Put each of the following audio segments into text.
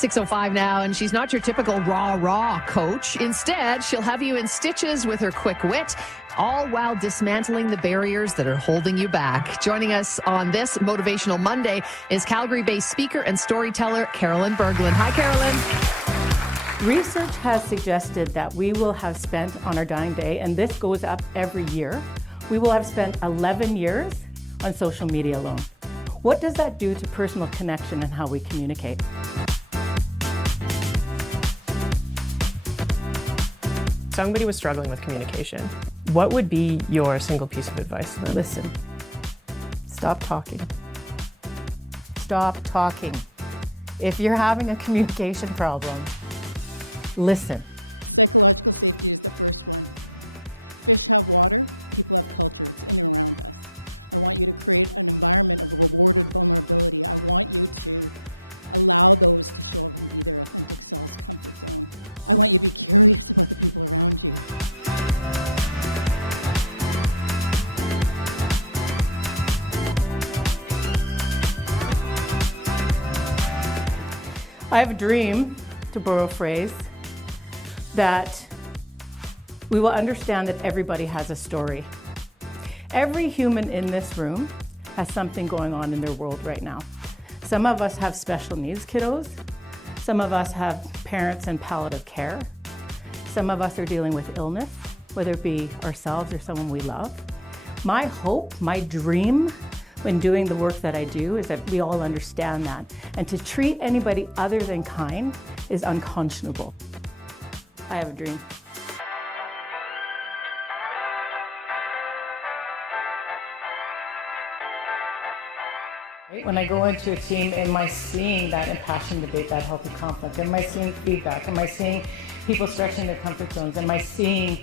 6:05 now, and she's not your typical rah-rah coach. Instead, she'll have you in stitches with her quick wit, all while dismantling the barriers that are holding you back. Joining us on this Motivational Monday is Calgary-based speaker and storyteller Carolyn Berglund. Hi, Carolyn. Research has suggested that we will have spent on our dying day, and this goes up every year, we will have spent 11 years on social media alone. What does that do to personal connection and how we communicate? Somebody was struggling with communication. What would be your single piece of advice to them? Listen. Stop talking. Stop talking. If you're having a communication problem, listen. I have a dream, to borrow a phrase, that we will understand that everybody has a story. Every human in this room has something going on in their world right now. Some of us have special needs kiddos. Some of us have parents in palliative care. Some of us are dealing with illness, whether it be ourselves or someone we love. My hope, my dream, when doing the work that I do is that we all understand that. And to treat anybody other than kind is unconscionable. I have a dream. When I go into a team, am I seeing that impassioned debate, that healthy conflict? Am I seeing feedback? Am I seeing people stretching their comfort zones? Am I seeing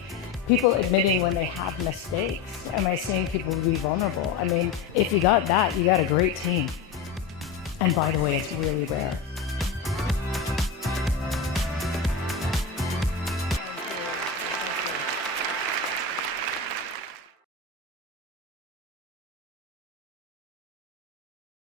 people admitting when they have mistakes? Am I seeing people be vulnerable? I mean, if you got that, you got a great team. And by the way, it's really rare.